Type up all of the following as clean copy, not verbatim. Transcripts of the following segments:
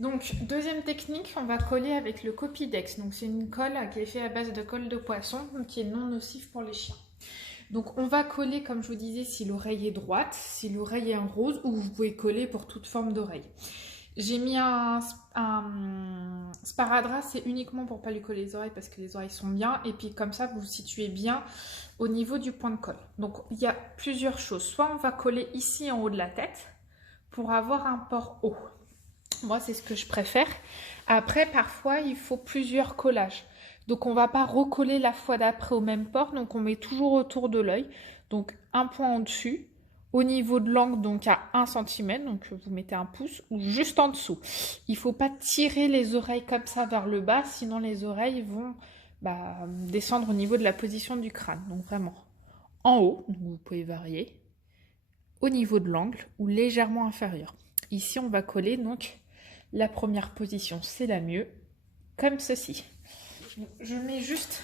Donc, deuxième technique, on va coller avec le Copidex. Donc, c'est une colle qui est faite à base de colle de poisson, qui est non nocif pour les chiens. Donc, on va coller, comme je vous disais, si l'oreille est droite, si l'oreille est en rose, ou vous pouvez coller pour toute forme d'oreille. J'ai mis un sparadrap, c'est uniquement pour pas lui coller les oreilles parce que les oreilles sont bien. Et puis comme ça, vous vous situez bien au niveau du point de colle. Donc il y a plusieurs choses. Soit on va coller ici en haut de la tête pour avoir un port haut. Moi, c'est ce que je préfère. Après, parfois, il faut plusieurs collages. Donc on va pas recoller la fois d'après au même port. Donc on met toujours autour de l'œil. Donc un point en dessus. Au niveau de l'angle, donc à 1 cm, donc vous mettez un pouce, ou juste en dessous. Il ne faut pas tirer les oreilles comme ça vers le bas, sinon les oreilles vont descendre au niveau de la position du crâne. Donc vraiment en haut, donc vous pouvez varier, au niveau de l'angle, ou légèrement inférieur. Ici, on va coller, donc la première position, c'est la mieux, comme ceci. Je mets juste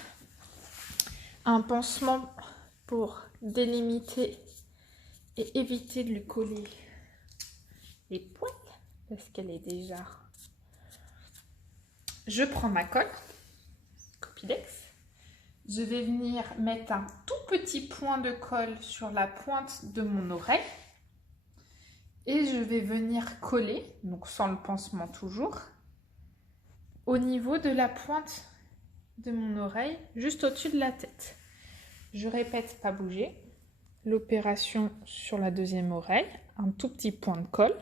un pansement pour délimiter et éviter de lui coller les poils parce qu'elle est déjà... Je prends ma colle, Copidex. Je vais venir mettre un tout petit point de colle sur la pointe de mon oreille. Et je vais venir coller, donc sans le pansement toujours, au niveau de la pointe de mon oreille, juste au-dessus de la tête. Je répète, pas bouger. L'opération sur la deuxième oreille, un tout petit point de colle.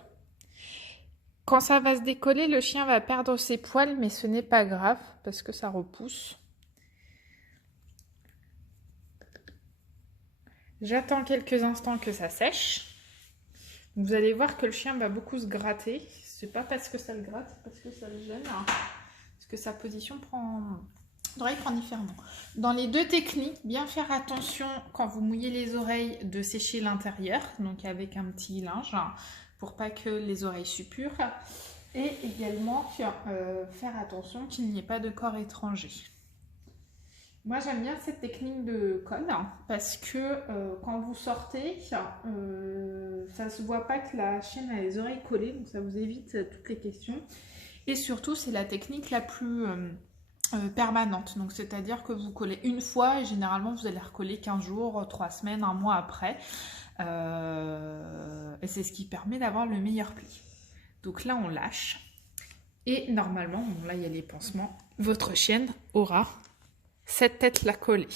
Quand ça va se décoller, le chien va perdre ses poils, mais ce n'est pas grave parce que ça repousse. J'attends quelques instants que ça sèche. Vous allez voir que le chien va beaucoup se gratter. C'est pas parce que ça le gratte, c'est parce que ça le gêne. Parce que sa position d'oreille prend différemment. Dans les deux techniques, bien faire attention quand vous mouillez les oreilles de sécher l'intérieur, donc avec un petit linge, pour pas que les oreilles suppurent. Et également faire attention qu'il n'y ait pas de corps étranger. Moi j'aime bien cette technique de colle parce que quand vous sortez, ça se voit pas que la chienne a les oreilles collées, donc ça vous évite toutes les questions. Et surtout c'est la technique la plus permanente, donc c'est-à-dire que vous collez une fois et généralement vous allez recoller 15 jours, 3 semaines, un mois après. Et c'est ce qui permet d'avoir le meilleur pli. Donc là on lâche et normalement, bon là il y a les pansements, votre chienne aura cette tête là collée.